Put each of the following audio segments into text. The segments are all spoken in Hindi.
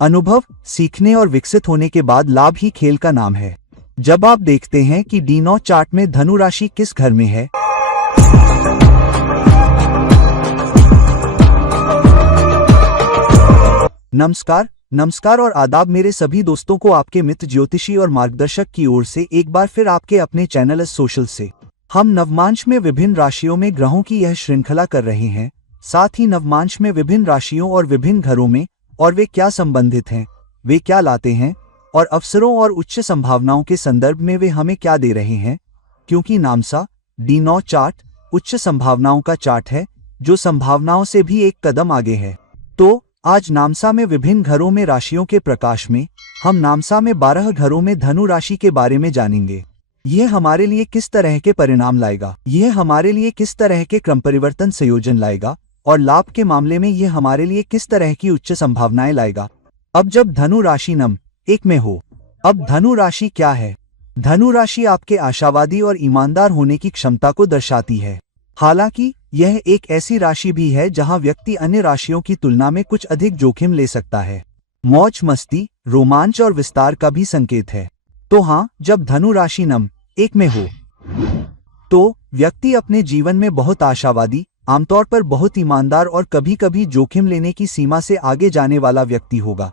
अनुभव, सीखने और विकसित होने के बाद लाभ ही खेल का नाम है। जब आप देखते हैं कि D9 चार्ट में धनु राशि किस घर में है, नमस्कार और आदाब मेरे सभी दोस्तों को आपके मित्र ज्योतिषी और मार्गदर्शक की ओर से एक बार फिर आपके अपने चैनल एस सोशल से हम नवमांश में विभिन्न राशियों में ग्रहों की यह श्रृंखला कर रहे हैं। साथ ही नवमांश में विभिन्न राशियों और विभिन्न घरों में और वे क्या संबंधित हैं, वे क्या लाते हैं और अवसरों और उच्च संभावनाओं के संदर्भ में वे हमें क्या दे रहे हैं। क्योंकि नामसा D9 चार्ट उच्च संभावनाओं का चार्ट है जो संभावनाओं से भी एक कदम आगे है। तो आज नामसा में विभिन्न घरों में राशियों के प्रकाश में हम नामसा में 12 घरों में धनु राशि के बारे में जानेंगे। यह हमारे लिए किस तरह के परिणाम लाएगा, यह हमारे लिए किस तरह के क्रम परिवर्तन संयोजन लाएगा और लाभ के मामले में यह हमारे लिए किस तरह की उच्च संभावनाएं लाएगा। अब जब धनु राशि नम 1 में हो, अब धनु राशि क्या है? धनु राशि आपके आशावादी और ईमानदार होने की क्षमता को दर्शाती है। हालांकि यह एक ऐसी राशि भी है जहां व्यक्ति अन्य राशियों की तुलना में कुछ अधिक जोखिम ले सकता है। मौज मस्ती, रोमांच और विस्तार का भी संकेत है। तो हाँ, जब धनु राशि नम 1 में हो तो व्यक्ति अपने जीवन में बहुत आशावादी, आमतौर पर बहुत ईमानदार और कभी-कभी जोखिम लेने की सीमा से आगे जाने वाला व्यक्ति होगा।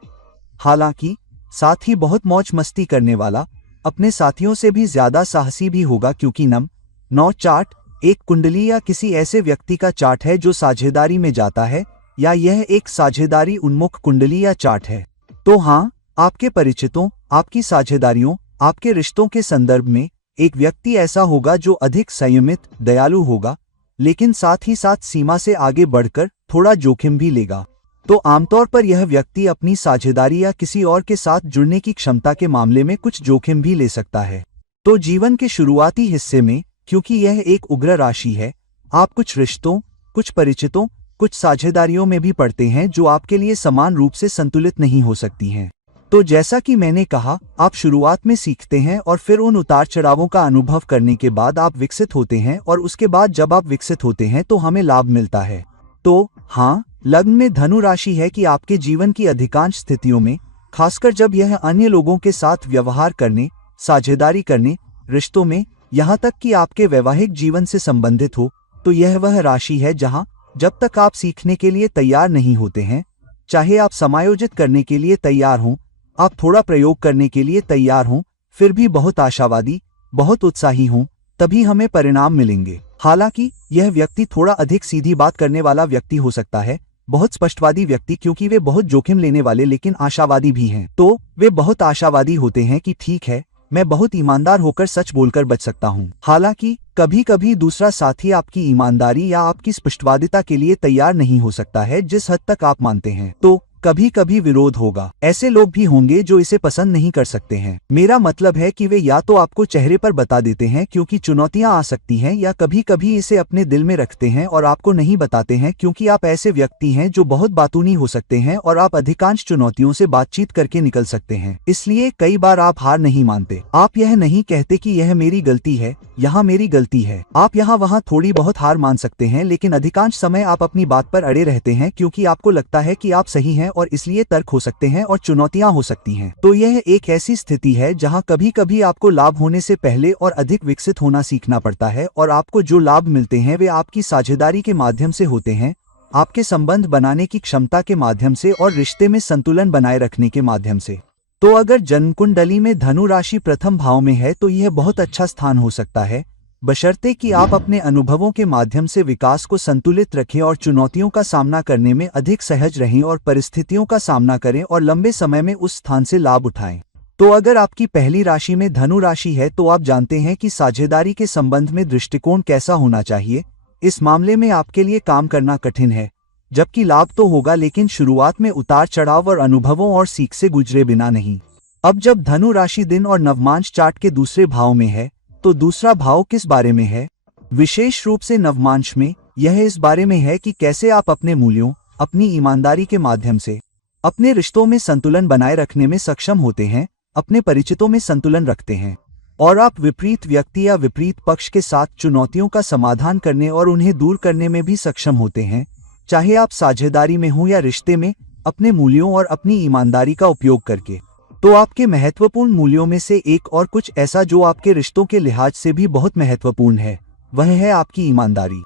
हालांकि साथ ही बहुत मौज मस्ती करने वाला, अपने साथियों से भी ज्यादा साहसी भी होगा, क्योंकि नम 9 चार्ट एक कुंडली या किसी ऐसे व्यक्ति का चार्ट है जो साझेदारी में जाता है, या यह एक साझेदारी उन्मुख कुंडली या चार्ट है। तो हाँ, आपके परिचितों, आपकी साझेदारियों, आपके रिश्तों के संदर्भ में एक व्यक्ति ऐसा होगा जो अधिक संयमित, दयालु होगा, लेकिन साथ ही साथ सीमा से आगे बढ़कर थोड़ा जोखिम भी लेगा। तो आमतौर पर यह व्यक्ति अपनी साझेदारी या किसी और के साथ जुड़ने की क्षमता के मामले में कुछ जोखिम भी ले सकता है। तो जीवन के शुरुआती हिस्से में, क्योंकि यह एक उग्र राशि है, आप कुछ रिश्तों, कुछ परिचितों, कुछ साझेदारियों में भी पड़ते हैं जो आपके लिए समान रूप से संतुलित नहीं हो सकती हैं। तो जैसा कि मैंने कहा, आप शुरुआत में सीखते हैं और फिर उन उतार चढ़ावों का अनुभव करने के बाद आप विकसित होते हैं, और उसके बाद जब आप विकसित होते हैं तो हमें लाभ मिलता है। तो हाँ, लग्न में धनु राशि है कि आपके जीवन की अधिकांश स्थितियों में, खासकर जब यह अन्य लोगों के साथ व्यवहार करने, साझेदारी करने, रिश्तों में, यहाँ तक कि आपके वैवाहिक जीवन से संबंधित हो, तो यह वह राशि है जहाँ जब तक आप सीखने के लिए तैयार नहीं होते हैं, चाहे आप समायोजित करने के लिए तैयार हों, आप थोड़ा प्रयोग करने के लिए तैयार हों, फिर भी बहुत आशावादी, बहुत उत्साही हों, तभी हमें परिणाम मिलेंगे। हालांकि यह व्यक्ति थोड़ा अधिक सीधी बात करने वाला व्यक्ति हो सकता है, बहुत स्पष्टवादी व्यक्ति, क्योंकि वे बहुत जोखिम लेने वाले लेकिन आशावादी भी हैं। तो वे बहुत आशावादी होते हैं कि ठीक है, मैं बहुत ईमानदार होकर सच बोलकर बच सकता हूँ। हालांकि कभी कभी दूसरा साथी आपकी ईमानदारी या आपकी स्पष्टवादिता के लिए तैयार नहीं हो सकता है जिस हद तक आप मानते हैं। तो कभी कभी विरोध होगा। ऐसे लोग भी होंगे जो इसे पसंद नहीं कर सकते हैं। मेरा मतलब है कि वे या तो आपको चेहरे पर बता देते हैं क्योंकि चुनौतियां आ सकती हैं, या कभी कभी इसे अपने दिल में रखते हैं और आपको नहीं बताते हैं क्योंकि आप ऐसे व्यक्ति हैं जो बहुत बातूनी हो सकते हैं और आप अधिकांश चुनौतियों से बातचीत करके निकल सकते हैं। इसलिए कई बार आप हार नहीं मानते। आप यह नहीं कहते कि यह मेरी गलती है, यहाँ मेरी गलती है। आप यहाँ वहाँ थोड़ी बहुत हार मान सकते हैं, लेकिन अधिकांश समय आप अपनी बात पर अड़े रहते हैं क्योंकि आपको लगता है कि आप सही हैं और इसलिए तर्क हो सकते हैं और चुनौतियां हो सकती हैं। तो यह एक ऐसी स्थिति है जहां कभी कभी आपको लाभ होने से पहले और अधिक विकसित होना सीखना पड़ता है, और आपको जो लाभ मिलते हैं वे आपकी साझेदारी के माध्यम से होते हैं, आपके संबंध बनाने की क्षमता के माध्यम से और रिश्ते में संतुलन बनाए रखने के माध्यम से। तो अगर जन्मकुंडली में धनु राशि प्रथम भाव में है तो यह बहुत अच्छा स्थान हो सकता है, बशर्ते कि आप अपने अनुभवों के माध्यम से विकास को संतुलित रखें और चुनौतियों का सामना करने में अधिक सहज रहें और परिस्थितियों का सामना करें और लंबे समय में उस स्थान से लाभ उठाएं। तो अगर आपकी पहली राशि में धनु राशि है तो आप जानते हैं कि साझेदारी के संबंध में दृष्टिकोण कैसा होना चाहिए। इस मामले में आपके लिए काम करना कठिन है, जबकि लाभ तो होगा, लेकिन शुरुआत में उतार चढ़ाव और अनुभवों और सीख से गुजरे बिना नहीं। अब जब धनु राशि दिन और नवमांश चार्ट के दूसरे भाव में है, तो दूसरा भाव किस बारे में है? विशेष रूप से नवमांश में यह इस बारे में है कि कैसे आप अपने मूल्यों, अपनी ईमानदारी के माध्यम से अपने रिश्तों में संतुलन बनाए रखने में सक्षम होते हैं, अपने परिचितों में संतुलन रखते हैं, और आप विपरीत व्यक्ति या विपरीत पक्ष के साथ चुनौतियों का समाधान करने और उन्हें दूर करने में भी सक्षम होते हैं, चाहे आप साझेदारी में हों या रिश्ते में, अपने मूल्यों और अपनी ईमानदारी का उपयोग करके। तो आपके महत्वपूर्ण मूल्यों में से एक और कुछ ऐसा जो आपके रिश्तों के लिहाज से भी बहुत महत्वपूर्ण है, वह है आपकी ईमानदारी।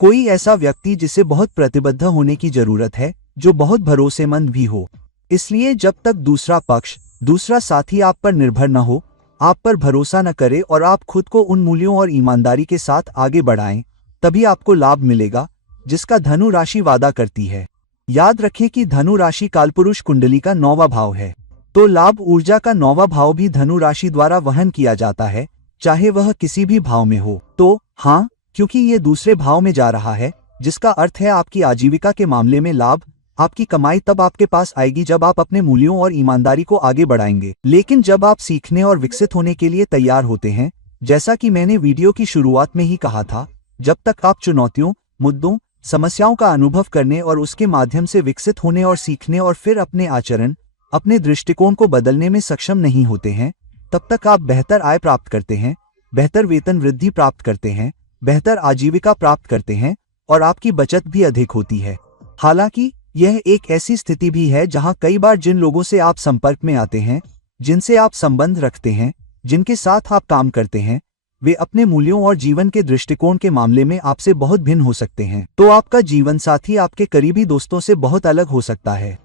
कोई ऐसा व्यक्ति जिसे बहुत प्रतिबद्ध होने की जरूरत है, जो बहुत भरोसेमंद भी हो। इसलिए जब तक दूसरा पक्ष, दूसरा साथी आप पर निर्भर न हो, आप पर भरोसा न करे और आप खुद को उन मूल्यों और ईमानदारी के साथ आगे बढ़ाएं, तभी आपको लाभ मिलेगा जिसका धनु राशि वादा करती है। याद रखें कि धनु राशि कालपुरुष कुंडली का 9वां भाव है, तो लाभ ऊर्जा का 9वां भाव भी धनु राशि द्वारा वहन किया जाता है, चाहे वह किसी भी भाव में हो। तो हाँ, क्योंकि ये दूसरे भाव में जा रहा है, जिसका अर्थ है आपकी आजीविका के मामले में लाभ, आपकी कमाई तब आपके पास आएगी जब आप अपने मूल्यों और ईमानदारी को आगे बढ़ाएंगे। लेकिन जब आप सीखने और विकसित होने के लिए तैयार होते हैं, जैसा कि मैंने वीडियो की शुरुआत में ही कहा था, जब तक आप चुनौतियों, मुद्दों, समस्याओं का अनुभव करने और उसके माध्यम से विकसित होने और सीखने और फिर अपने आचरण, अपने दृष्टिकोण को बदलने में सक्षम नहीं होते हैं, तब तक आप बेहतर आय प्राप्त करते हैं, बेहतर वेतन वृद्धि प्राप्त करते हैं, बेहतर आजीविका प्राप्त करते हैं और आपकी बचत भी अधिक होती है। हालांकि यह एक ऐसी स्थिति भी है जहां कई बार जिन लोगों से आप संपर्क में आते हैं, जिनसे आप संबंध रखते हैं, जिनके साथ आप काम करते हैं, वे अपने मूल्यों और जीवन के दृष्टिकोण के मामले में आपसे बहुत भिन्न हो सकते हैं। तो आपका जीवन साथी आपके करीबी दोस्तों से बहुत अलग हो सकता है।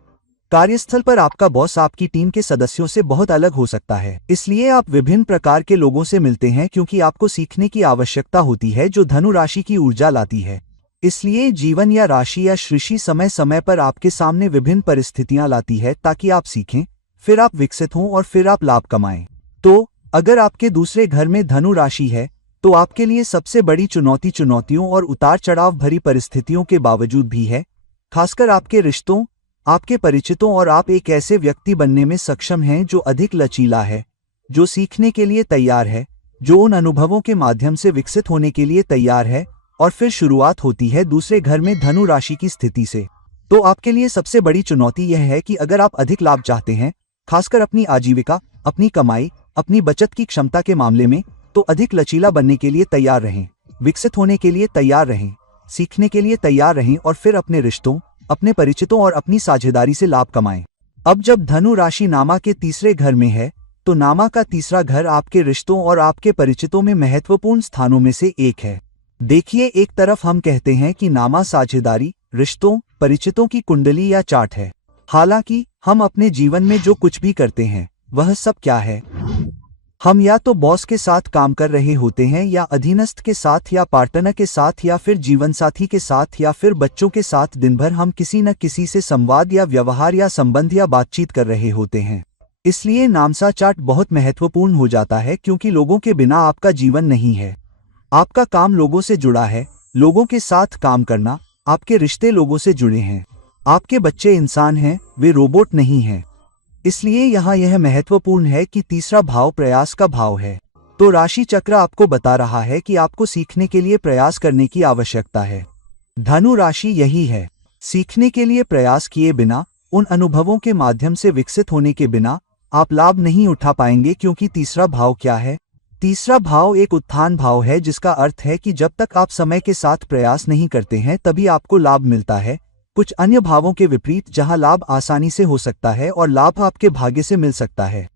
कार्यस्थल पर आपका बॉस आपकी टीम के सदस्यों से बहुत अलग हो सकता है। इसलिए आप विभिन्न प्रकार के लोगों से मिलते हैं क्योंकि आपको सीखने की आवश्यकता होती है, जो धनु राशि की ऊर्जा लाती है। इसलिए जीवन या राशि या सृष्टि समय समय पर आपके सामने विभिन्न परिस्थितियां लाती है ताकि आप सीखें, फिर आप विकसित हों और फिर आप लाभ कमाएं। तो अगर आपके दूसरे घर में धनु राशि है, तो आपके लिए सबसे बड़ी चुनौती चुनौतियों और उतार चढ़ाव भरी परिस्थितियों के बावजूद भी है, खासकर आपके रिश्तों, आपके परिचितों और आप एक ऐसे व्यक्ति बनने में सक्षम हैं जो अधिक लचीला है, जो सीखने के लिए तैयार है, जो उन अनुभवों के माध्यम से विकसित होने के लिए तैयार है। और फिर शुरुआत होती है दूसरे घर में धनु राशि की स्थिति से। तो आपके लिए सबसे बड़ी चुनौती यह है कि अगर आप अधिक लाभ चाहते हैं, खासकर अपनी आजीविका, अपनी कमाई, अपनी बचत की क्षमता के मामले में, तो अधिक लचीला बनने के लिए तैयार रहें, विकसित होने के लिए तैयार रहें, सीखने के लिए तैयार रहें और फिर अपने रिश्तों, अपने परिचितों और अपनी साझेदारी से लाभ कमाएं। अब जब धनु राशि नामा के तीसरे घर में है, तो नामा का तीसरा घर आपके रिश्तों और आपके परिचितों में महत्वपूर्ण स्थानों में से एक है। देखिए, एक तरफ हम कहते हैं कि नामा साझेदारी, रिश्तों, परिचितों की कुंडली या चार्ट है। हालांकि हम अपने जीवन में जो कुछ भी करते हैं, वह सब क्या है? हम या तो बॉस के साथ काम कर रहे होते हैं, या अधीनस्थ के साथ, या पार्टनर के साथ, या फिर जीवनसाथी के साथ, या फिर बच्चों के साथ। दिन भर हम किसी न किसी से संवाद या व्यवहार या संबंध या बातचीत कर रहे होते हैं। इसलिए नामसा चार्ट बहुत महत्वपूर्ण हो जाता है, क्योंकि लोगों के बिना आपका जीवन नहीं है। आपका काम लोगों से जुड़ा है, लोगों के साथ काम करना, आपके रिश्ते लोगों से जुड़े हैं। आपके बच्चे इंसान हैं, वे रोबोट नहीं हैं। इसलिए यहाँ यह महत्वपूर्ण है कि तीसरा भाव प्रयास का भाव है। तो राशि चक्र आपको बता रहा है कि आपको सीखने के लिए प्रयास करने की आवश्यकता है। धनु राशि यही है। सीखने के लिए प्रयास किए बिना, उन अनुभवों के माध्यम से विकसित होने के बिना आप लाभ नहीं उठा पाएंगे, क्योंकि तीसरा भाव क्या है? तीसरा भाव एक उत्थान भाव है, जिसका अर्थ है कि जब तक आप समय के साथ प्रयास नहीं करते हैं तभी आपको लाभ मिलता है। कुछ अन्य भावों के विपरीत, जहां लाभ आसानी से हो सकता है और लाभ आपके भाग्य से मिल सकता है,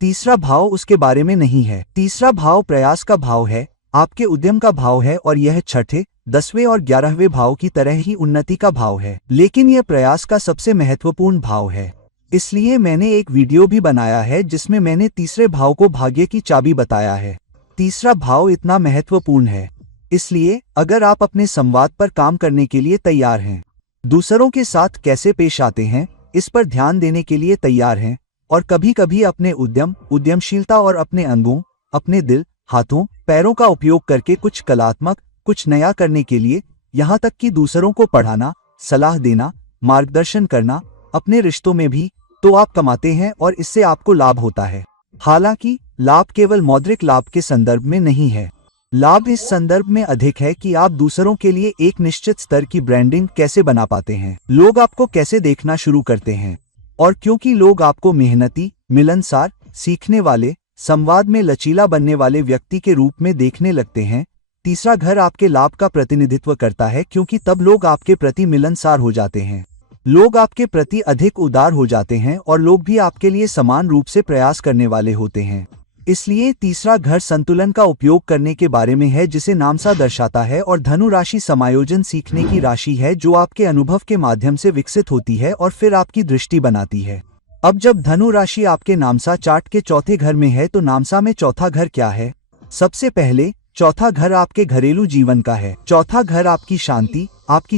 तीसरा भाव उसके बारे में नहीं है। तीसरा भाव प्रयास का भाव है, आपके उद्यम का भाव है, और यह छठे, 10वें और 11वें भाव की तरह ही उन्नति का भाव है। लेकिन यह प्रयास का सबसे महत्वपूर्ण भाव है। इसलिए मैंने एक वीडियो भी बनाया है जिसमें मैंने तीसरे भाव को भाग्य की चाबी बताया है। तीसरा भाव इतना महत्वपूर्ण है, इसलिए अगर आप अपने संवाद पर काम करने के लिए तैयार हैं, दूसरों के साथ कैसे पेश आते हैं इस पर ध्यान देने के लिए तैयार हैं, और कभी कभी अपने उद्यम, उद्यमशीलता और अपने अंगों, अपने दिल, हाथों, पैरों का उपयोग करके कुछ कलात्मक, कुछ नया करने के लिए, यहाँ तक कि दूसरों को पढ़ाना, सलाह देना, मार्गदर्शन करना, अपने रिश्तों में भी, तो आप कमाते हैं और इससे आपको लाभ होता है। हालांकि लाभ केवल मौद्रिक लाभ के संदर्भ में नहीं है। लाभ इस संदर्भ में अधिक है कि आप दूसरों के लिए एक निश्चित स्तर की ब्रांडिंग कैसे बना पाते हैं, लोग आपको कैसे देखना शुरू करते हैं। और क्योंकि लोग आपको मेहनती, मिलनसार, सीखने वाले, संवाद में लचीला बनने वाले व्यक्ति के रूप में देखने लगते हैं, तीसरा घर आपके लाभ का प्रतिनिधित्व करता है, क्योंकि तब लोग आपके प्रति मिलनसार हो जाते हैं। लोग आपके प्रति अधिक उदार हो जाते हैं और लोग भी आपके लिए समान रूप से प्रयास करने वाले होते हैं। इसलिए तीसरा घर संतुलन का उपयोग करने के बारे में है, जिसे नामसा दर्शाता है, और धनु राशि समायोजन सीखने की राशि है जो आपके अनुभव के माध्यम से विकसित होती है और फिर आपकी दृष्टि बनाती है। अब जब धनु राशि आपके नामसा चार्ट के चौथे घर में है तो नामसा में चौथा घर क्या है? सबसे पहले चौथा घर आपके घरेलू जीवन का है। चौथा घर आपकी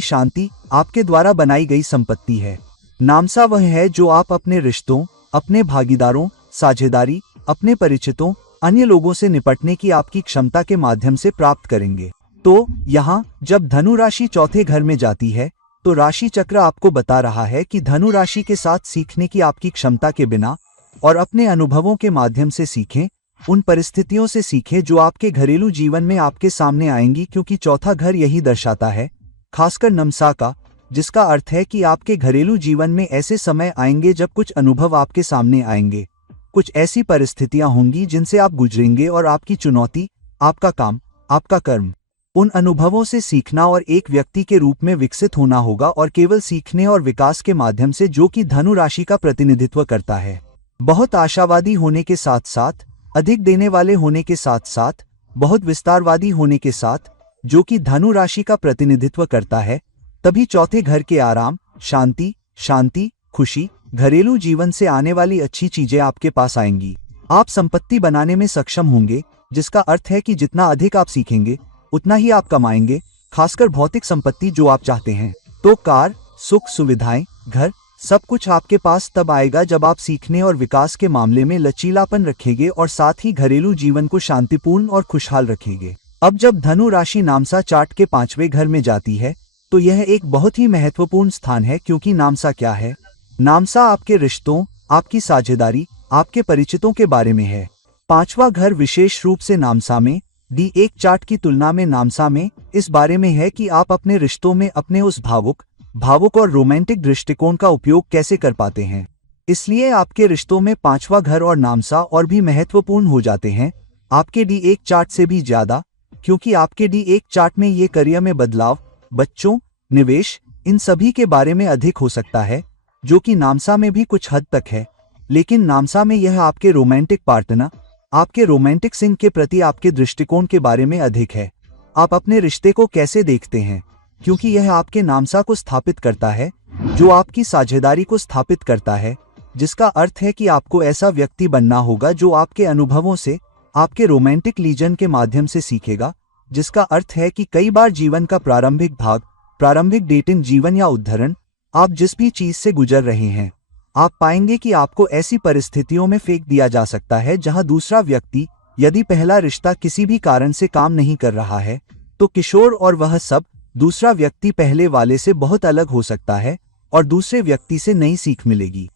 शांति, आपके द्वारा बनाई गई संपत्ति है। नामसा वह है जो आप अपने रिश्तों, अपने भागीदारों, साझेदारी, अपने परिचितों, अन्य लोगों से निपटने की आपकी क्षमता के माध्यम से प्राप्त करेंगे। तो यहाँ जब धनु राशि चौथे घर में जाती है तो राशि चक्र आपको बता रहा है कि धनु राशि के साथ सीखने की आपकी क्षमता के बिना और अपने अनुभवों के माध्यम से सीखें, उन परिस्थितियों से सीखें जो आपके घरेलू जीवन में आपके सामने आएंगी, क्योंकि चौथा घर यही दर्शाता है, खासकर नमसा का, जिसका अर्थ है कि आपके घरेलू जीवन में ऐसे समय आएंगे जब कुछ अनुभव आपके सामने आएंगे, कुछ ऐसी परिस्थितियां होंगी जिनसे आप गुजरेंगे और आपकी चुनौती, आपका काम, आपका कर्म, उन अनुभवों से सीखना और एक व्यक्ति के रूप में विकसित होना होगा, और केवल सीखने और विकास के माध्यम से, जो कि धनु राशि का प्रतिनिधित्व करता है। बहुत आशावादी होने के साथ साथ, अधिक देने वाले होने के साथ साथ, बहुत विस्तारवादी होने के साथ, जो कि धनु राशि का प्रतिनिधित्व करता है, तभी चौथे घर के आराम, शांति, खुशी, घरेलू जीवन से आने वाली अच्छी चीजें आपके पास आएंगी। आप संपत्ति बनाने में सक्षम होंगे, जिसका अर्थ है कि जितना अधिक आप सीखेंगे उतना ही आप कमाएंगे, खासकर भौतिक संपत्ति जो आप चाहते हैं। तो कार, सुख सुविधाएं, घर, सब कुछ आपके पास तब आएगा जब आप सीखने और विकास के मामले में लचीलापन रखेंगे और साथ ही घरेलू जीवन को शांतिपूर्ण और खुशहाल रखेंगे। अब जब धनु राशि नामसा चार्ट के 5वें घर में जाती है तो यह एक बहुत ही महत्वपूर्ण स्थान है, क्योंकि नामसा क्या है? नामसा आपके रिश्तों, आपकी साझेदारी, आपके परिचितों के बारे में है। 5वां घर विशेष रूप से नामसा में D1 चार्ट की तुलना में नामसा में इस बारे में है कि आप अपने रिश्तों में अपने उस भावुक और रोमांटिक दृष्टिकोण का उपयोग कैसे कर पाते हैं। इसलिए आपके रिश्तों में 5वां घर और नामसा और भी महत्वपूर्ण हो जाते हैं, आपके D1 चार्ट से भी ज्यादा, क्योंकि आपके D1 चार्ट में ये करियर में बदलाव, बच्चों, निवेश, इन सभी के बारे में अधिक हो सकता है, जो कि नामसा में भी कुछ हद तक है। लेकिन नामसा में यह आपके रोमांटिक पार्टनर, आपके रोमांटिक सिंह के प्रति आपके दृष्टिकोण के बारे में अधिक है। आप अपने रिश्ते को कैसे देखते हैं, क्योंकि यह आपके नामसा को स्थापित करता है, जो आपकी साझेदारी को स्थापित करता है, जिसका अर्थ है कि आपको ऐसा व्यक्ति बनना होगा जो आपके अनुभवों से, आपके रोमांटिक लीजन के माध्यम से सीखेगा, जिसका अर्थ है कि कई बार जीवन का प्रारंभिक भाग, प्रारंभिक डेटिंग जीवन या उद्धरण, आप जिस भी चीज से गुजर रहे हैं, आप पाएंगे कि आपको ऐसी परिस्थितियों में फेंक दिया जा सकता है जहां दूसरा व्यक्ति, यदि पहला रिश्ता किसी भी कारण से काम नहीं कर रहा है, तो किशोर और वह सब, दूसरा व्यक्ति पहले वाले से बहुत अलग हो सकता है और दूसरे व्यक्ति से नई सीख मिलेगी।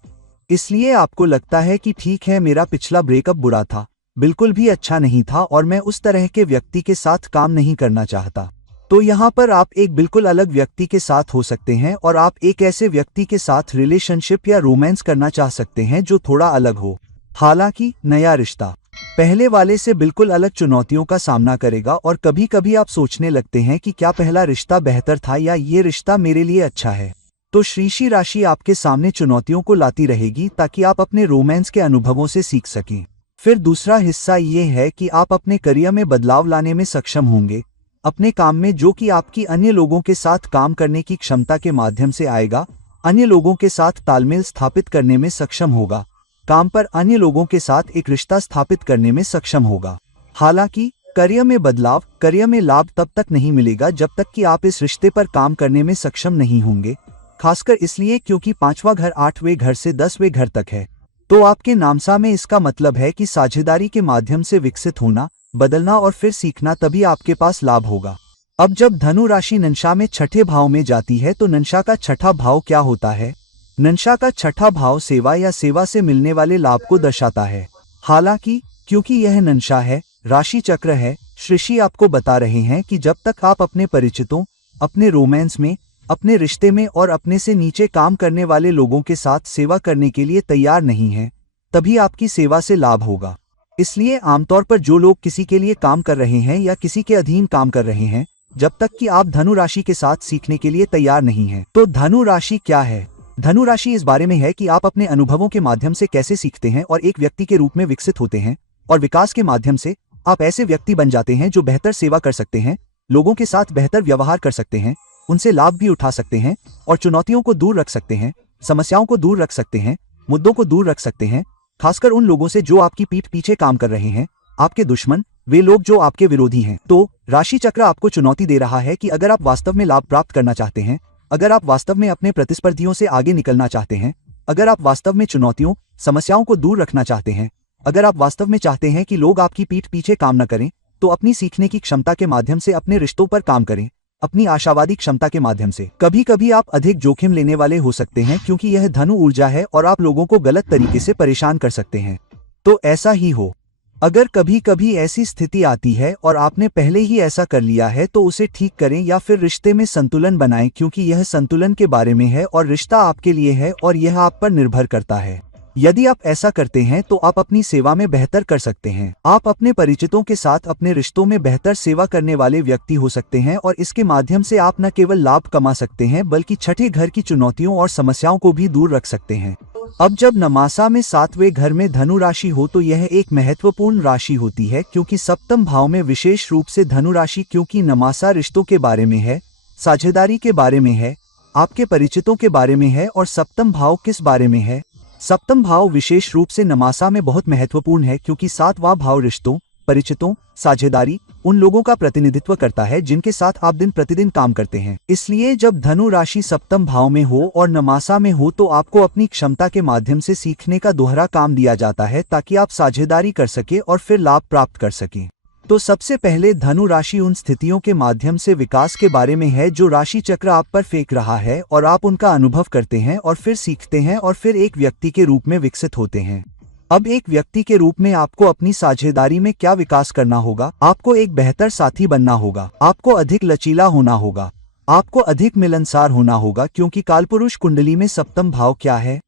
इसलिए आपको लगता है कि ठीक है, मेरा पिछला ब्रेकअप बुरा था, बिल्कुल भी अच्छा नहीं था और मैं उस तरह के व्यक्ति के साथ काम नहीं करना चाहता। तो यहाँ पर आप एक बिल्कुल अलग व्यक्ति के साथ हो सकते हैं और आप एक ऐसे व्यक्ति के साथ रिलेशनशिप या रोमांस करना चाह सकते हैं जो थोड़ा अलग हो। हालांकि नया रिश्ता पहले वाले से बिल्कुल अलग चुनौतियों का सामना करेगा और कभी कभी आप सोचने लगते हैं कि क्या पहला रिश्ता बेहतर था या ये रिश्ता मेरे लिए अच्छा है। तो श्रीषि राशि आपके सामने चुनौतियों को लाती रहेगी ताकि आप अपने रोमांस के अनुभवों से सीख सकें। फिर दूसरा हिस्सा ये है कि आप अपने करियर में बदलाव लाने में सक्षम होंगे, अपने काम में, जो कि आपकी अन्य लोगों के साथ काम करने की क्षमता के माध्यम से आएगा, अन्य लोगों के साथ तालमेल स्थापित करने में सक्षम होगा, काम पर अन्य लोगों के साथ एक रिश्ता स्थापित करने में सक्षम होगा। हालांकि करियर में बदलाव, करियर में लाभ तब तक नहीं मिलेगा जब तक कि आप इस रिश्ते पर काम करने में सक्षम नहीं होंगे, खासकर इसलिए क्योंकि 5वां घर 8वें घर से 10वें घर तक है। तो आपके नामसा में इसका मतलब है कि साझेदारी के माध्यम से विकसित होना, बदलना और फिर सीखना, तभी आपके पास लाभ होगा। अब जब धनु राशि नंशा में छठे भाव में जाती है तो नंशा का छठा भाव क्या होता है? नंशा का छठा भाव सेवा या सेवा से मिलने वाले लाभ को दर्शाता है। हालांकि क्योंकि यह नंशा है, राशि चक्र है, श्रीषि आपको बता रहे हैं कि जब तक आप अपने परिचितों, अपने रोमांस में, अपने रिश्ते में और अपने से नीचे काम करने वाले लोगों के साथ सेवा करने के लिए तैयार नहीं हैं, तभी आपकी सेवा से लाभ होगा। इसलिए आमतौर पर जो लोग किसी के लिए काम कर रहे हैं या किसी के अधीन काम कर रहे हैं, जब तक कि आप धनु राशि के साथ सीखने के लिए तैयार नहीं हैं। तो धनु राशि क्या है? धनु राशि इस बारे में है कि आप अपने अनुभवों के माध्यम से कैसे सीखते हैं और एक व्यक्ति के रूप में विकसित होते हैं, और विकास के माध्यम से आप ऐसे व्यक्ति बन जाते हैं जो बेहतर सेवा कर सकते हैं, लोगों के साथ बेहतर व्यवहार कर सकते हैं, उनसे लाभ भी उठा सकते हैं और चुनौतियों को दूर रख सकते हैं, समस्याओं को दूर रख सकते हैं, मुद्दों को दूर रख सकते हैं, खासकर उन लोगों से जो आपकी पीठ पीछे काम कर रहे हैं, आपके दुश्मन, वे लोग जो आपके विरोधी हैं। तो राशि चक्र आपको चुनौती दे रहा है कि अगर आप वास्तव में लाभ प्राप्त करना चाहते हैं, अगर आप वास्तव में अपने प्रतिस्पर्धियों से आगे निकलना चाहते हैं, अगर आप वास्तव में चुनौतियों, समस्याओं को दूर रखना चाहते हैं, अगर आप वास्तव में चाहते हैं कि लोग आपकी पीठ पीछे काम न करें, तो अपनी सीखने की क्षमता के माध्यम से अपने रिश्तों पर काम करें, अपनी आशावादी क्षमता के माध्यम से। कभी कभी आप अधिक जोखिम लेने वाले हो सकते हैं क्योंकि यह धनु ऊर्जा है और आप लोगों को गलत तरीके से परेशान कर सकते हैं। तो ऐसा ही हो। अगर कभी कभी ऐसी स्थिति आती है और आपने पहले ही ऐसा कर लिया है तो उसे ठीक करें या फिर रिश्ते में संतुलन बनाएं, क्योंकि यह संतुलन के बारे में है और रिश्ता आपके लिए है और यह आप पर निर्भर करता है। यदि आप ऐसा करते हैं तो आप अपनी सेवा में बेहतर कर सकते हैं। आप अपने परिचितों के साथ अपने रिश्तों में बेहतर सेवा करने वाले व्यक्ति हो सकते हैं और इसके माध्यम से आप न केवल लाभ कमा सकते हैं बल्कि छठे घर की चुनौतियों और समस्याओं को भी दूर रख सकते हैं। अब जब नमासा में 7वें घर में धनु राशि हो तो यह एक महत्वपूर्ण राशि होती है, क्योंकि सप्तम भाव में विशेष रूप से धनु राशि, क्योंकि नमासा रिश्तों के बारे में है, साझेदारी के बारे में है, आपके परिचितों के बारे में है। और सप्तम भाव किस बारे में है? सप्तम भाव विशेष रूप से नमासा में बहुत महत्वपूर्ण है, क्योंकि 7वां भाव रिश्तों, परिचितों, साझेदारी, उन लोगों का प्रतिनिधित्व करता है जिनके साथ आप दिन प्रतिदिन काम करते हैं। इसलिए जब धनु राशि सप्तम भाव में हो और नमासा में हो तो आपको अपनी क्षमता के माध्यम से सीखने का दोहरा काम दिया जाता है ताकि आप साझेदारी कर सके और फिर लाभ प्राप्त कर सकें। तो सबसे पहले धनु राशि उन स्थितियों के माध्यम से विकास के बारे में है जो राशि चक्र आप पर फेंक रहा है, और आप उनका अनुभव करते हैं और फिर सीखते हैं और फिर एक व्यक्ति के रूप में विकसित होते हैं। अब एक व्यक्ति के रूप में आपको अपनी साझेदारी में क्या विकास करना होगा? आपको एक बेहतर साथी बनना होगा, आपको अधिक लचीला होना होगा, आपको अधिक मिलनसार होना होगा, क्योंकि कालपुरुष कुंडली में सप्तम भाव क्या है?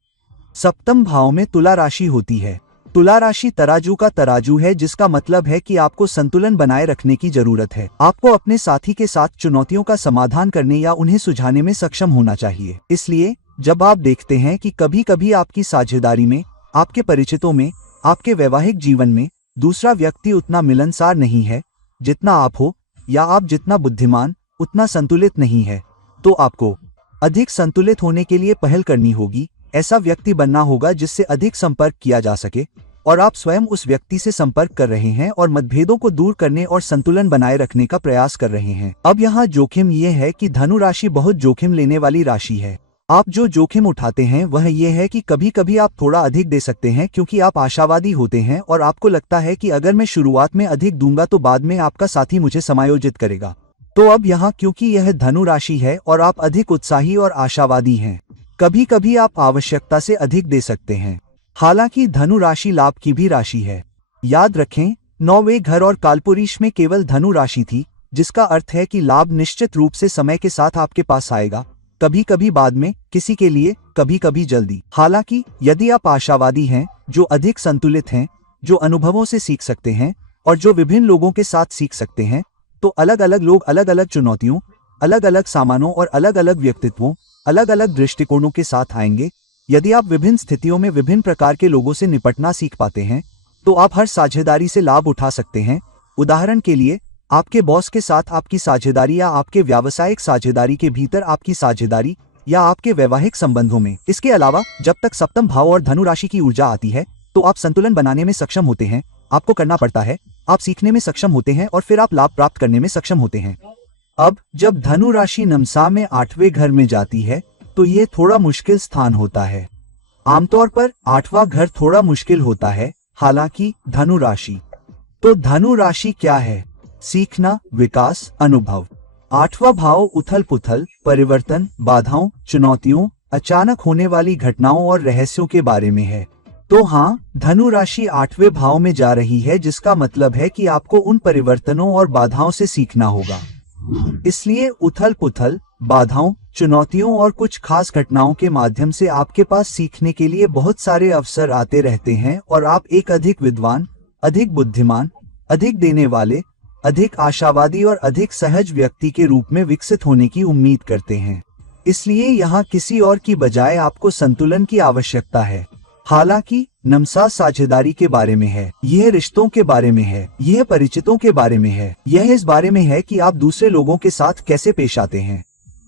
सप्तम भाव में तुला राशि होती है। तुला राशि तराजू का तराजू है, जिसका मतलब है कि आपको संतुलन बनाए रखने की जरूरत है। आपको अपने साथी के साथ चुनौतियों का समाधान करने या उन्हें सुलझाने में सक्षम होना चाहिए। इसलिए जब आप देखते हैं कि कभी कभी आपकी साझेदारी में, आपके परिचितों में, आपके वैवाहिक जीवन में दूसरा व्यक्ति उतना मिलनसार नहीं है जितना आप हो, या आप जितना बुद्धिमान उतना संतुलित नहीं है, तो आपको अधिक संतुलित होने के लिए पहल करनी होगी। ऐसा व्यक्ति बनना होगा जिससे अधिक संपर्क किया जा सके, और आप स्वयं उस व्यक्ति से संपर्क कर रहे हैं और मतभेदों को दूर करने और संतुलन बनाए रखने का प्रयास कर रहे हैं। अब यहाँ जोखिम ये है कि धनु राशि बहुत जोखिम लेने वाली राशि है। आप जो जोखिम उठाते हैं वह ये है कि कभी कभी आप थोड़ा अधिक दे सकते हैं, क्योंकि आप आशावादी होते हैं और आपको लगता है कि अगर मैं शुरुआत में अधिक दूंगा तो बाद में आपका साथी मुझे समायोजित करेगा। तो अब यहाँ क्योंकि यह धनु राशि है और आप अधिक उत्साही और आशावादी हैं, कभी कभी आप आवश्यकता से अधिक दे सकते हैं। हालांकि धनु राशि लाभ की भी राशि है। याद रखें, 9वें घर और कालपुरुष में केवल धनु राशि थी, जिसका अर्थ है कि लाभ निश्चित रूप से समय के साथ आपके पास आएगा, कभी कभी बाद में, किसी के लिए कभी कभी जल्दी। हालांकि यदि आप आशावादी हैं, जो अधिक संतुलित हैं, जो अनुभवों से सीख सकते हैं और जो विभिन्न लोगों के साथ सीख सकते हैं, तो अलग अलग लोग अलग अलग चुनौतियों, अलग अलग सामानों और अलग अलग व्यक्तित्वों, अलग अलग दृष्टिकोणों के साथ आएंगे। यदि आप विभिन्न स्थितियों में विभिन्न प्रकार के लोगों से निपटना सीख पाते हैं तो आप हर साझेदारी से लाभ उठा सकते हैं। उदाहरण के लिए, आपके बॉस के साथ आपकी साझेदारी, या आपके व्यावसायिक साझेदारी के भीतर आपकी साझेदारी, या आपके वैवाहिक संबंधों में। इसके अलावा जब तक सप्तम भाव और धनु राशि की ऊर्जा आती है तो आप संतुलन बनाने में सक्षम होते हैं। आपको करना पड़ता है, आप सीखने में सक्षम होते हैं और फिर आप लाभ प्राप्त करने में सक्षम होते हैं। अब जब धनु राशि नमसा में 8वें घर में जाती है तो ये थोड़ा मुश्किल स्थान होता है। आमतौर पर 8वां घर थोड़ा मुश्किल होता है। हालांकि धनु राशि, तो धनु राशि क्या है? सीखना, विकास, अनुभव। 8वां भाव उथल पुथल, परिवर्तन, बाधाओं, चुनौतियों, अचानक होने वाली घटनाओं और रहस्यों के बारे में है। तो हाँ, धनु राशि 8वें भाव में जा रही है, जिसका मतलब है कि आपको उन परिवर्तनों और बाधाओं से सीखना होगा। इसलिए उथल पुथल, बाधाओं, चुनौतियों और कुछ खास घटनाओं के माध्यम से आपके पास सीखने के लिए बहुत सारे अवसर आते रहते हैं और आप एक अधिक विद्वान, अधिक बुद्धिमान, अधिक देने वाले, अधिक आशावादी और अधिक सहज व्यक्ति के रूप में विकसित होने की उम्मीद करते हैं। इसलिए यहाँ किसी और की बजाय आपको संतुलन की आवश्यकता है। हालांकि नमसा साझेदारी के बारे में है, यह रिश्तों के बारे में है, यह परिचितों के बारे में है, यह इस बारे में है कि आप दूसरे लोगों के साथ कैसे पेश आते हैं।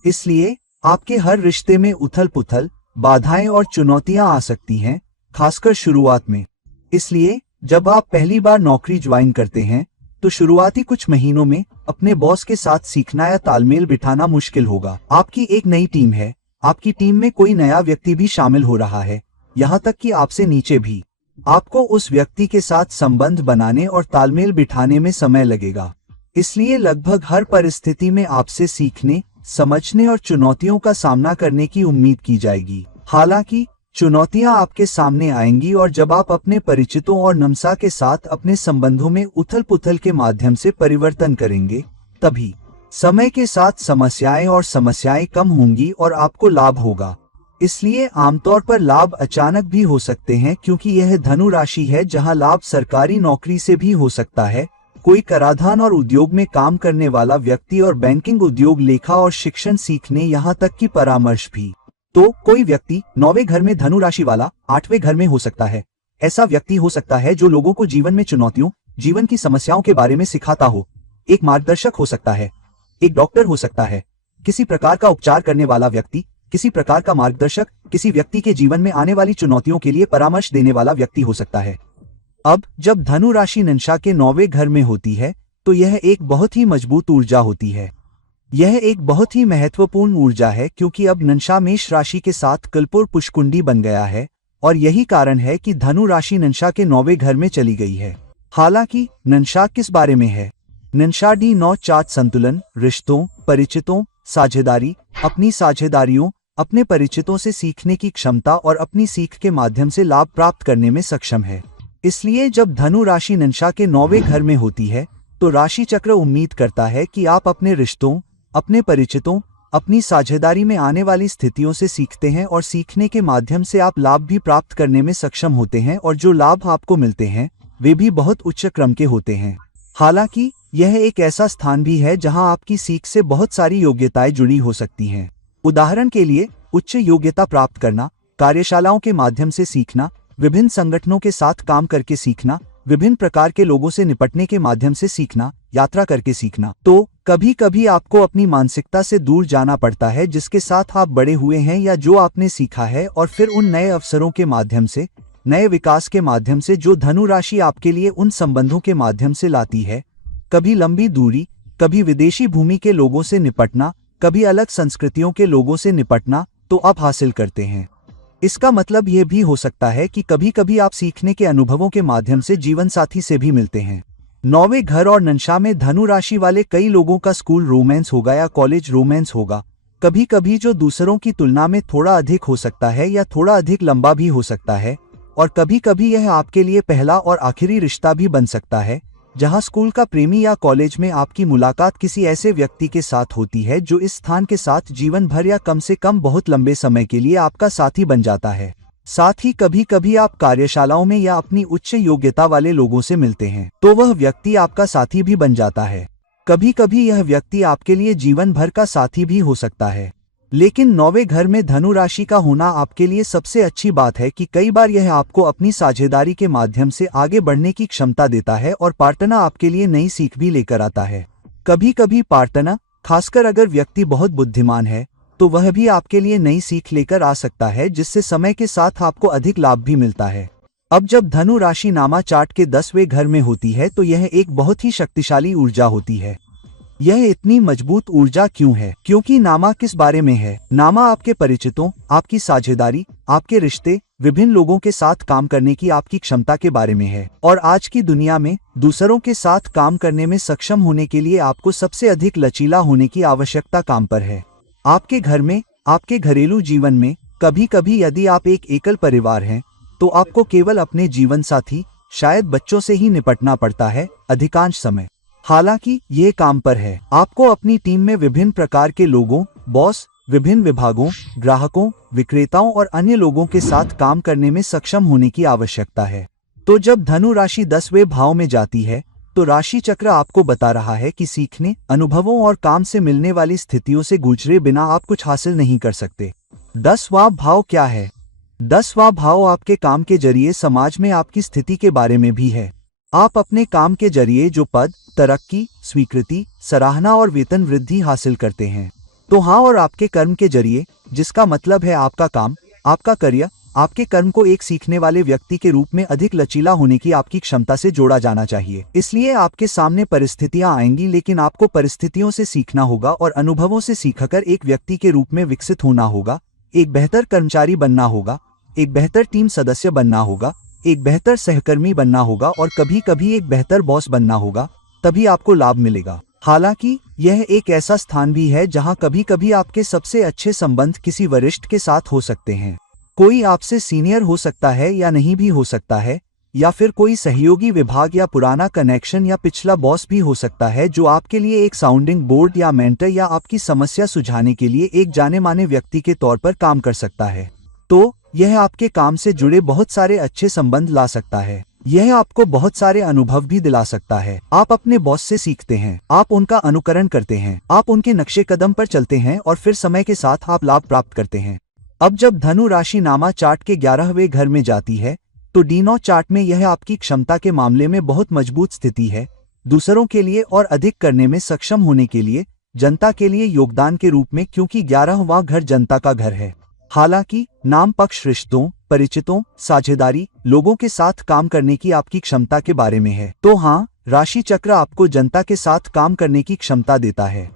इसलिए आपके हर रिश्ते में उथल पुथल, बाधाएं और चुनौतियां आ सकती हैं, खासकर शुरुआत में। इसलिए जब आप पहली बार नौकरी ज्वाइन करते हैं तो शुरुआती कुछ महीनों में अपने बॉस के साथ सीखना या तालमेल बिठाना मुश्किल होगा। आपकी एक नई टीम है, आपकी टीम में कोई नया व्यक्ति भी शामिल हो रहा है, यहाँ तक कि आपसे नीचे भी। आपको उस व्यक्ति के साथ संबंध बनाने और तालमेल बिठाने में समय लगेगा। इसलिए लगभग हर परिस्थिति में आपसे सीखने, समझने और चुनौतियों का सामना करने की उम्मीद की जाएगी। हालांकि चुनौतियां आपके सामने आएंगी और जब आप अपने परिचितों और नमसा के साथ अपने संबंधों में उथल पुथल के माध्यम से परिवर्तन करेंगे, तभी समय के साथ समस्याएं कम होंगी और आपको लाभ होगा। इसलिए आमतौर पर लाभ अचानक भी हो सकते हैं, क्योंकि यह धनु राशि है जहां लाभ सरकारी नौकरी से भी हो सकता है, कोई कराधान और उद्योग में काम करने वाला व्यक्ति और बैंकिंग उद्योग, लेखा और शिक्षण सीखने, यहाँ तक कि परामर्श भी। तो कोई व्यक्ति 9वें घर में धनु राशि वाला 8वें घर में हो सकता है। ऐसा व्यक्ति हो सकता है जो लोगों को जीवन में चुनौतियों, जीवन की समस्याओं के बारे में सिखाता हो। एक मार्गदर्शक हो सकता है, एक डॉक्टर हो सकता है, किसी प्रकार का उपचार करने वाला व्यक्ति, किसी प्रकार का मार्गदर्शक, किसी व्यक्ति के जीवन में आने वाली चुनौतियों के लिए परामर्श देने वाला व्यक्ति हो सकता है। अब जब धनु राशि नंशा के 9वें घर में होती है तो यह एक बहुत ही मजबूत ऊर्जा होती है। यह एक बहुत ही महत्वपूर्ण ऊर्जा है, क्योंकि अब नंशा मेष राशि के साथ कल्पुर पुष्कुंडी बन गया है और यही कारण है कि धनु राशि नंशा के 9वें घर में चली गई है। हालांकि नंशा किस बारे में है? नंशा D9 चार्ट संतुलन, रिश्तों, परिचितों, साझेदारी, अपनी साझेदारियों, अपने परिचितों से सीखने की क्षमता और अपनी सीख के माध्यम से लाभ प्राप्त करने में सक्षम है। इसलिए जब धनु राशि नंशा के 9वें घर में होती है तो राशि चक्र उम्मीद करता है कि आप अपने रिश्तों, अपने परिचितों, अपनी साझेदारी में आने वाली स्थितियों से सीखते हैं और सीखने के माध्यम से आप लाभ भी प्राप्त करने में सक्षम होते हैं और जो लाभ आपको मिलते हैं वे भी बहुत उच्च क्रम के होते हैं। हालांकि यह एक ऐसा स्थान भी है जहां आपकी सीख से बहुत सारी योग्यताएं जुड़ी हो सकती हैं। उदाहरण के लिए उच्च योग्यता प्राप्त करना, कार्यशालाओं के माध्यम से सीखना, विभिन्न संगठनों के साथ काम करके सीखना, विभिन्न प्रकार के लोगों से निपटने के माध्यम से सीखना, यात्रा करके सीखना। तो कभी कभी आपको अपनी मानसिकता से दूर जाना पड़ता है जिसके साथ आप बड़े हुए हैं या जो आपने सीखा है, और फिर उन नए अवसरों के माध्यम से, नए विकास के माध्यम से जो धनु राशि आपके लिए उन संबंधों के माध्यम से लाती है, कभी लंबी दूरी, कभी विदेशी भूमि के लोगों से निपटना, कभी अलग संस्कृतियों के लोगों से निपटना, तो आप हासिल करते हैं। इसका मतलब यह भी हो सकता है कि कभी कभी आप सीखने के अनुभवों के माध्यम से जीवन साथी से भी मिलते हैं। 9वें घर और नंशा में धनु राशि वाले कई लोगों का स्कूल रोमांस होगा या कॉलेज रोमांस होगा, कभी कभी जो दूसरों की तुलना में थोड़ा अधिक हो सकता है या थोड़ा अधिक लंबा भी हो सकता है, और कभी कभी यह आपके लिए पहला और आखिरी रिश्ता भी बन सकता है, जहां स्कूल का प्रेमी या कॉलेज में आपकी मुलाकात किसी ऐसे व्यक्ति के साथ होती है जो इस स्थान के साथ जीवन भर या कम से कम बहुत लंबे समय के लिए आपका साथी बन जाता है। साथ ही कभी कभी आप कार्यशालाओं में या अपनी उच्च योग्यता वाले लोगों से मिलते हैं तो वह व्यक्ति आपका साथी भी बन जाता है। कभी कभी यह व्यक्ति आपके लिए जीवन भर का साथी भी हो सकता है। लेकिन 9वें घर में धनु राशि का होना आपके लिए सबसे अच्छी बात है कि कई बार यह आपको अपनी साझेदारी के माध्यम से आगे बढ़ने की क्षमता देता है और पार्टनर आपके लिए नई सीख भी लेकर आता है। कभी कभी पार्टनर, खासकर अगर व्यक्ति बहुत बुद्धिमान है, तो वह भी आपके लिए नई सीख लेकर आ सकता है, जिससे समय के साथ आपको अधिक लाभ भी मिलता है। अब जब धनु राशि नामा चार्ट के 10वें घर में होती है तो यह एक बहुत ही शक्तिशाली ऊर्जा होती है। यह इतनी मजबूत ऊर्जा क्यों है? क्योंकि नामा किस बारे में है? नामा आपके परिचितों, आपकी साझेदारी, आपके रिश्ते, विभिन्न लोगों के साथ काम करने की आपकी क्षमता के बारे में है। और आज की दुनिया में दूसरों के साथ काम करने में सक्षम होने के लिए आपको सबसे अधिक लचीला होने की आवश्यकता काम पर है। आपके घर में, आपके घरेलू जीवन में कभी कभी यदि आप एक एकल परिवार हैं तो आपको केवल अपने जीवन साथी, शायद बच्चों से ही निपटना पड़ता है अधिकांश समय। हालांकि ये काम पर है। आपको अपनी टीम में विभिन्न प्रकार के लोगों, बॉस, विभिन्न विभागों, ग्राहकों, विक्रेताओं और अन्य लोगों के साथ काम करने में सक्षम होने की आवश्यकता है। तो जब धनु राशि 10वें भाव में जाती है तो राशि चक्र आपको बता रहा है कि सीखने, अनुभवों और काम से मिलने वाली स्थितियों से गुजरे बिना आप कुछ हासिल नहीं कर सकते। 10वां भाव क्या है? 10वां भाव आपके काम के जरिए समाज में आपकी स्थिति के बारे में भी है। आप अपने काम के जरिए जो पद, तरक्की, स्वीकृति, सराहना और वेतन वृद्धि हासिल करते हैं। तो हाँ, और आपके कर्म के जरिए, जिसका मतलब है आपका काम, आपका करियर, आपके कर्म को एक सीखने वाले व्यक्ति के रूप में अधिक लचीला होने की आपकी क्षमता से जोड़ा जाना चाहिए। इसलिए आपके सामने परिस्थितियां आएंगी, लेकिन आपको परिस्थितियों से सीखना होगा और अनुभवों से सीखकर एक व्यक्ति के रूप में विकसित होना होगा, एक बेहतर कर्मचारी बनना होगा, एक बेहतर टीम सदस्य बनना होगा, एक बेहतर सहकर्मी बनना होगा और कभी कभी एक बेहतर बॉस बनना होगा। तभी आपको लाभ मिलेगा। हालांकि यह एक ऐसा स्थान भी है जहां कभी कभी आपके सबसे अच्छे संबंध किसी वरिष्ठ के साथ हो सकते हैं। कोई आपसे सीनियर हो सकता है या नहीं भी हो सकता है, या फिर कोई सहयोगी विभाग या पुराना कनेक्शन या पिछला बॉस भी हो सकता है जो आपके लिए एक साउंडिंग बोर्ड या मेंटर या आपकी समस्या सुलझाने के लिए एक जाने माने व्यक्ति के तौर पर काम कर सकता है। तो यह आपके काम से जुड़े बहुत सारे अच्छे संबंध ला सकता है। यह आपको बहुत सारे अनुभव भी दिला सकता है। आप अपने बॉस से सीखते हैं, आप उनका अनुकरण करते हैं, आप उनके नक्शे कदम पर चलते हैं और फिर समय के साथ आप लाभ प्राप्त करते हैं। अब जब धनु राशि नामा चार्ट के 11वें घर में जाती है तो D9 चार्ट में यह आपकी क्षमता के मामले में बहुत मजबूत स्थिति है। दूसरों के लिए और अधिक करने में सक्षम होने के लिए, जनता के लिए योगदान के रूप में, क्योंकि 11वां घर जनता का घर है। हालांकि नाम पक्ष रिश्तों, परिचितों, साझेदारी, लोगों के साथ काम करने की आपकी क्षमता के बारे में है। तो हाँ, राशि चक्र आपको जनता के साथ काम करने की क्षमता देता है।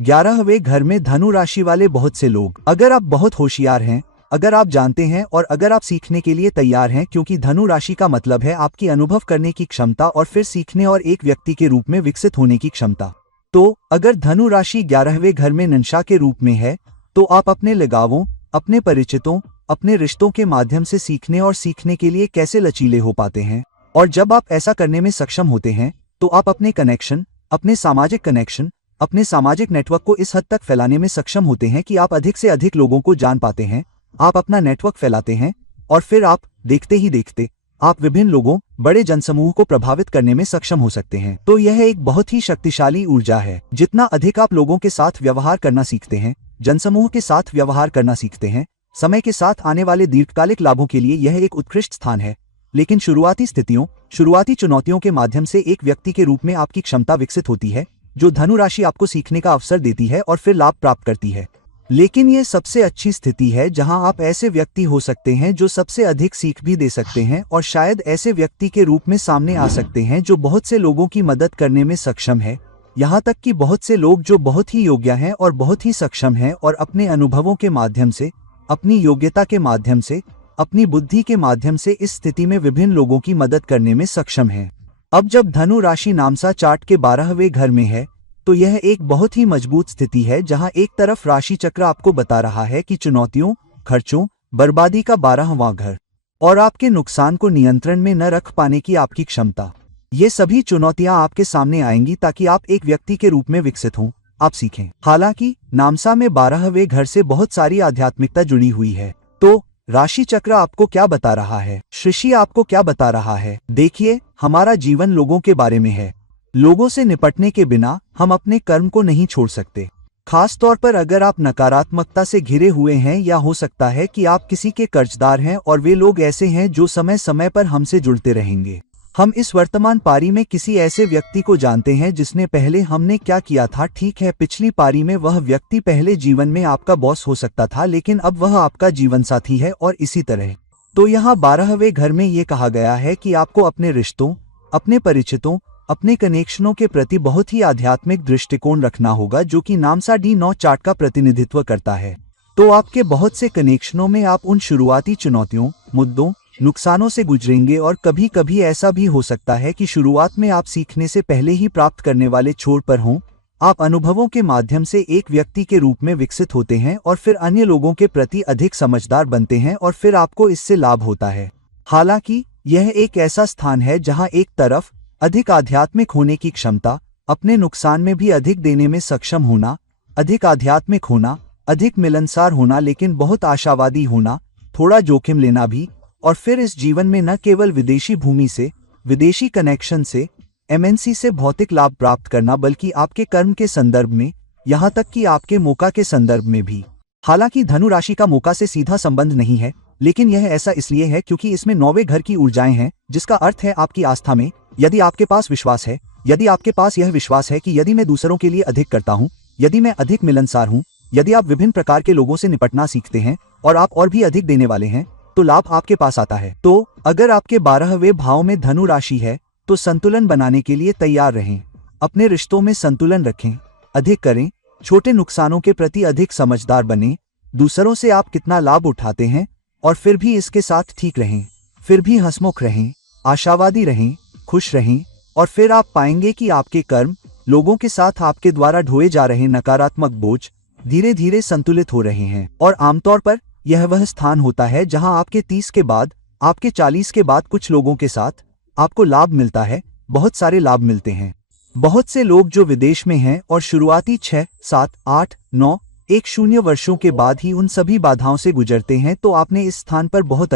11वें घर में धनु राशि वाले बहुत से लोग, अगर आप बहुत होशियार हैं, अगर आप जानते हैं और अगर आप सीखने के लिए तैयार हैं, क्योंकि धनु राशि का मतलब है आपकी अनुभव करने की क्षमता और फिर सीखने और एक व्यक्ति के रूप में विकसित होने की क्षमता। तो अगर धनु राशि 11वें घर में नंशा के रूप में है तो आप अपने लगावों, अपने परिचितों, अपने रिश्तों के माध्यम से सीखने और सीखने के लिए कैसे लचीले हो पाते हैं। और जब आप ऐसा करने में सक्षम होते हैं तो आप अपने कनेक्शन, अपने सामाजिक कनेक्शन, अपने सामाजिक नेटवर्क को इस हद तक फैलाने में सक्षम होते हैं कि आप अधिक से अधिक लोगों को जान पाते हैं। आप अपना नेटवर्क फैलाते हैं और फिर आप देखते ही देखते आप विभिन्न लोगों, बड़े जनसमूह को प्रभावित करने में सक्षम हो सकते हैं। तो यह एक बहुत ही शक्तिशाली ऊर्जा है। जितना अधिक आप लोगों के साथ व्यवहार करना सीखते हैं, जनसमूह के साथ व्यवहार करना सीखते हैं, समय के साथ आने वाले दीर्घकालिक लाभों के लिए यह एक उत्कृष्ट स्थान है। लेकिन शुरुआती स्थितियों, शुरुआती चुनौतियों के माध्यम से एक व्यक्ति के रूप में आपकी क्षमता विकसित होती है, जो धनु राशि आपको सीखने का अवसर देती है और फिर लाभ प्राप्त करती है। लेकिन यह सबसे अच्छी स्थिति है जहां आप ऐसे व्यक्ति हो सकते हैं जो सबसे अधिक सीख भी दे सकते हैं और शायद ऐसे व्यक्ति के रूप में सामने आ सकते हैं जो बहुत से लोगों की मदद करने में सक्षम है। यहाँ तक कि बहुत से लोग जो बहुत ही योग्य हैं और बहुत ही सक्षम हैं और अपने अनुभवों के माध्यम से, अपनी योग्यता के माध्यम से, अपनी बुद्धि के माध्यम से इस स्थिति में विभिन्न लोगों की मदद करने में सक्षम हैं। अब जब धनु राशि नामसा चार्ट के 12वें घर में है तो यह एक बहुत ही मजबूत स्थिति है जहां एक तरफ राशि चक्र आपको बता रहा है कि चुनौतियों, खर्चों, बर्बादी का 12वां घर और आपके नुकसान को नियंत्रण में न रख पाने की आपकी क्षमता। ये सभी चुनौतियां आपके सामने आएंगी ताकि आप एक व्यक्ति के रूप में विकसित हों, आप सीखें। हालांकि नामसा में 12वें घर से बहुत सारी आध्यात्मिकता जुड़ी हुई है। तो राशि चक्र आपको क्या बता रहा है? ऋषि आपको क्या बता रहा है? देखिए, हमारा जीवन लोगों के बारे में है। लोगों से निपटने के बिना हम अपने कर्म को नहीं छोड़ सकते। खास तौर पर अगर आप नकारात्मकता से घिरे हुए हैं या हो सकता है कि आप किसी के कर्जदार हैं और वे लोग ऐसे हैं जो समय समय पर हमसे जुड़ते रहेंगे। हम इस वर्तमान पारी में किसी ऐसे व्यक्ति को जानते हैं जिसने पहले हमने क्या किया था, ठीक है, पिछली पारी में वह व्यक्ति पहले जीवन में आपका बॉस हो सकता था, लेकिन अब वह आपका जीवन साथी है और इसी तरह। तो यहाँ 12वें घर में ये कहा गया है कि आपको अपने रिश्तों, अपने परिचितों, अपने कनेक्शनों के प्रति बहुत ही आध्यात्मिक दृष्टिकोण रखना होगा, जो कि नामसा D9 चार्ट का प्रतिनिधित्व करता है। तो आपके बहुत से कनेक्शनों में आप उन शुरुआती चुनौतियों, मुद्दों, नुकसानों से गुजरेंगे और कभी कभी ऐसा भी हो सकता है कि शुरुआत में आप सीखने से पहले ही प्राप्त करने वाले छोर पर हों। आप अनुभवों के माध्यम से एक व्यक्ति के रूप में विकसित होते हैं और फिर अन्य लोगों के प्रति अधिक समझदार बनते हैं और फिर आपको इससे लाभ होता है। हालांकि यह एक ऐसा स्थान है जहां एक तरफ अधिक आध्यात्मिक होने की क्षमता, अपने नुकसान में भी अधिक देने में सक्षम होना, अधिक आध्यात्मिक होना, अधिक मिलनसार होना, लेकिन बहुत आशावादी होना, थोड़ा जोखिम लेना भी, और फिर इस जीवन में न केवल विदेशी भूमि से, विदेशी कनेक्शन से, एमएनसी से भौतिक लाभ प्राप्त करना, बल्कि आपके कर्म के संदर्भ में, यहाँ तक कि आपके मौका के संदर्भ में भी। हालांकि धनु राशि का मौका से सीधा संबंध नहीं है, लेकिन यह ऐसा इसलिए है क्योंकि इसमें 9वें घर की ऊर्जाएं हैं, जिसका अर्थ है आपकी आस्था में। यदि आपके पास विश्वास है, यदि आपके पास यह विश्वास है कि यदि मैं दूसरों के लिए अधिक करता हूँ, यदि मैं अधिक मिलनसार हूँ, यदि आप विभिन्न प्रकार के लोगों से निपटना सीखते हैं और आप और भी अधिक देने वाले हैं, तो लाभ आपके पास आता है। तो अगर आपके 12वें भाव में धनु राशि है तो संतुलन बनाने के लिए तैयार रहें। अपने रिश्तों में संतुलन रखें, अधिक करें, छोटे नुकसानों के प्रति अधिक समझदार बनें। दूसरों से आप कितना लाभ उठाते हैं और फिर भी इसके साथ ठीक रहें, फिर भी हंसमुख रहें, आशावादी रहें, खुश रहें, और फिर आप पाएंगे कि आपके कर्म, लोगों के साथ आपके द्वारा ढोए जा रहे नकारात्मक बोझ धीरे धीरे संतुलित हो रहे हैं। और आमतौर पर यह वह स्थान होता है जहां आपके 30 के बाद, आपके 40 के बाद कुछ लोगों के साथ आपको लाभ मिलता है, बहुत सारे लाभ मिलते हैं। बहुत से लोग जो विदेश में हैं और शुरुआती 6, 7, 8, 9, 10 वर्षों के बाद ही उन सभी बाधाओं से गुजरते हैं। तो आपने इस स्थान पर बहुत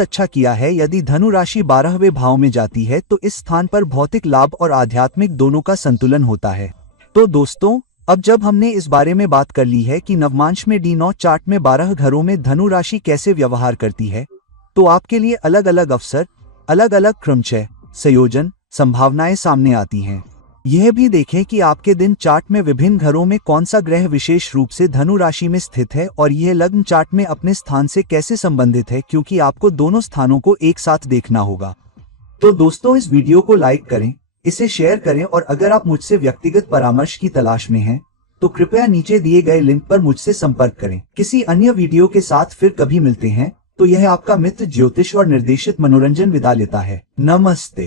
अच्छा किया है। यदि धनु राशि 12वें भाव में जाती है तो इस स्थान पर भौतिक लाभ और आध्यात्मिक दोनों का संतुलन होता है। तो दोस्तों, अब जब हमने इस बारे में बात कर ली है कि नवमांश में D9 चार्ट में 12 घरों में धनु राशि कैसे व्यवहार करती है, तो आपके लिए अलग अलग अवसर, अलग अलग क्रमचय, संयोजन, संभावनाएं सामने आती हैं। यह भी देखें कि आपके दिन चार्ट में विभिन्न घरों में कौन सा ग्रह विशेष रूप से धनु राशि में स्थित है और यह लग्न चार्ट में अपने स्थान से कैसे संबंधित है, क्योंकि आपको दोनों स्थानों को एक साथ देखना होगा। तो दोस्तों, इस वीडियो को लाइक करें, इसे शेयर करें, और अगर आप मुझसे व्यक्तिगत परामर्श की तलाश में हैं तो कृपया नीचे दिए गए लिंक पर मुझसे संपर्क करें। किसी अन्य वीडियो के साथ फिर कभी मिलते हैं। तो यह आपका मित्र ज्योतिष और निर्देशित मनोरंजन विदा लेता है। नमस्ते।